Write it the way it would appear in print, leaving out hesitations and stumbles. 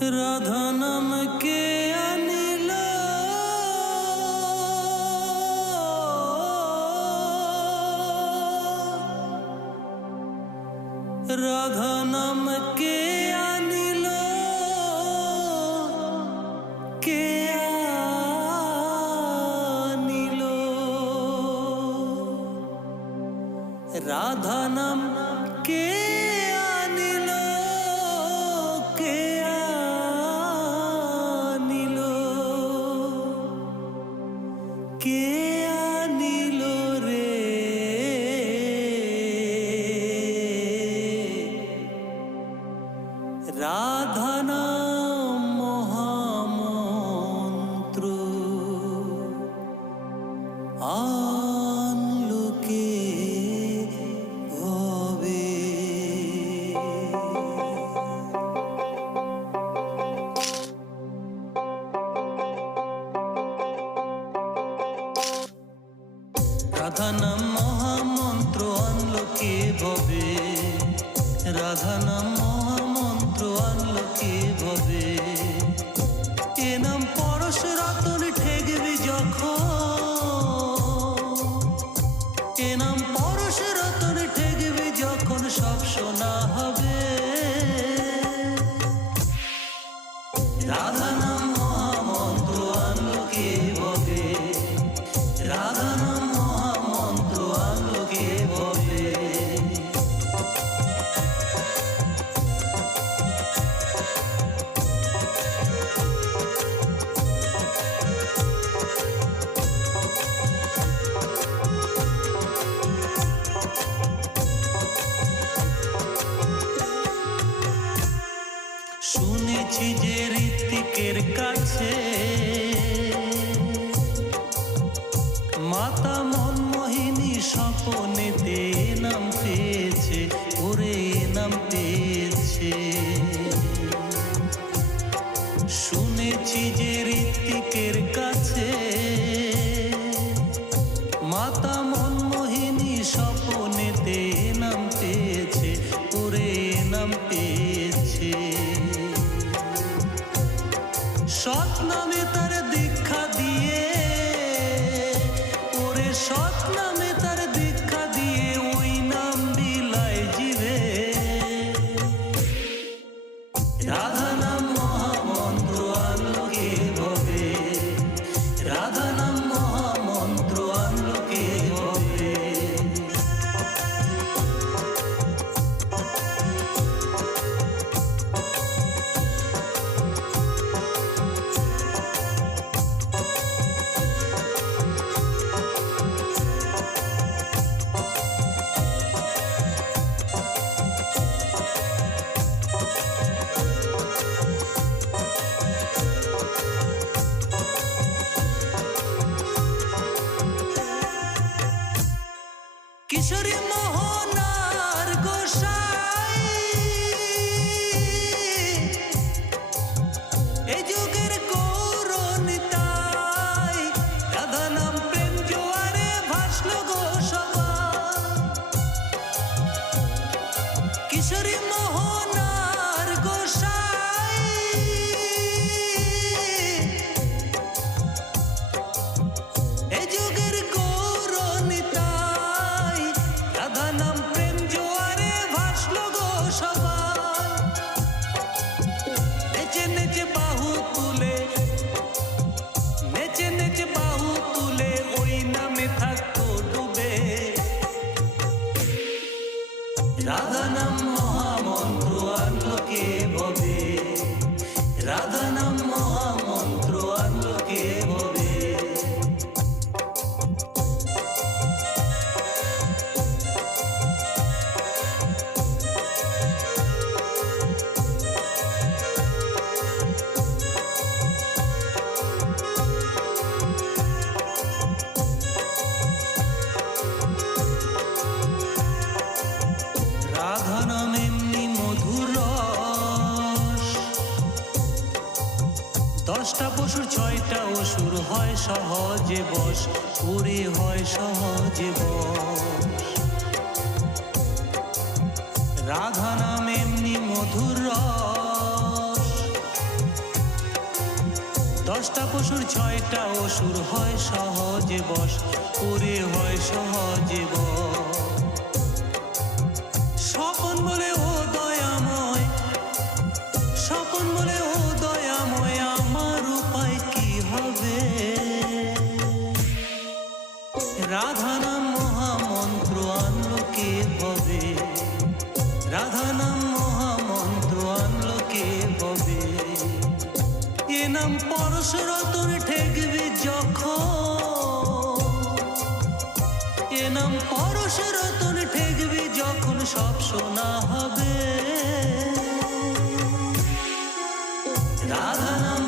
রাধা নাম কে আনিল, রাধা নাম কে আনিল, কে আনিল, রাধা নাম কে আনিল, কে আনিল, কে আনিল রে রাধা নাম মহামন্ত্র আনলো কে ভবে। রাধা নাম মহামন্ত্র আনলো কে ভবে, রাধা নাম মহামন্ত্র আনলো কে ভবে। এ নাম পরশ রতন ঠেকবি যখন, এ নাম পরশ রতন ঠেকবি যখন সব শোনা হবে। রাধা নাম মহামন্ত্র আনলো কে ভবে, রাধা নাম মহামন্ত্র আনলো কে ভবে। শুনেছি যে ঋত্বিকের কাছে মাতা মনমোহিনী স্বপনেতে নাম পেয়েছে, ওরে নাম পেয়েছে। শুনেছি যে ঋত্বিকের কাছে মাতা মনমোহিনী স্বপনেতে নাম পেয়েছে, ওরে নাম পেয়েছে। সৎ নামে তার দীক্ষা দিয়ে, ওরে সৎ নামে তার দীক্ষা দিয়ে ওই নাম বিলায় জীবে। রাধা নাম মহামন্ত্র আনলো কে ভবে, রাধা নাম মহামন্ত্র আনলো কে ভবে। কিশোরী মোহনার গোসাই এই যুগের গৌরনিতাই, রাধা নাম প্রেম জোয়ারে ভাসলো গো সবাই। কিশোরী মোহনার গোসাই এই যুগের গৌরনিতাই, রাধা নাম প্রেম জোয়ারে ভাসলো গো সবাই। নেচে নেচে বাহু তুলে, নেচে নেচে বাহু তুলে ওই নামে থাকতো ডুবে। রাধা নাম মহামন্ত্র আনলো কে ভবে, রাধা নাম মহামন্ত্র আনলো কে ভবে। রাধা নাম এমনি মধুর রস, 10টা পশুর 6টা অসুর হয় সহজে বশ, ওরে হয় সহজে বশ। রাধা নাম এমনি মধুর রস, দশটা পশুর ছয়টা অসুর হয় সহজে বশ, ওরে হয় সহজে বশ। স্বপন বলে ও দয়াময়, স্বপন বলে ও দয়াময়, আমার উপায় কি হবে? রাধা নাম মহামন্ত্র আনলো কে ভবে, রাধা নাম মহামন্ত্র আনলো কে ভবে। এ নাম পরশরতন ঠেকবি যখন, এ নাম পরশরতন ঠেকবি যখন সব শোনা হবে। রাধা নাম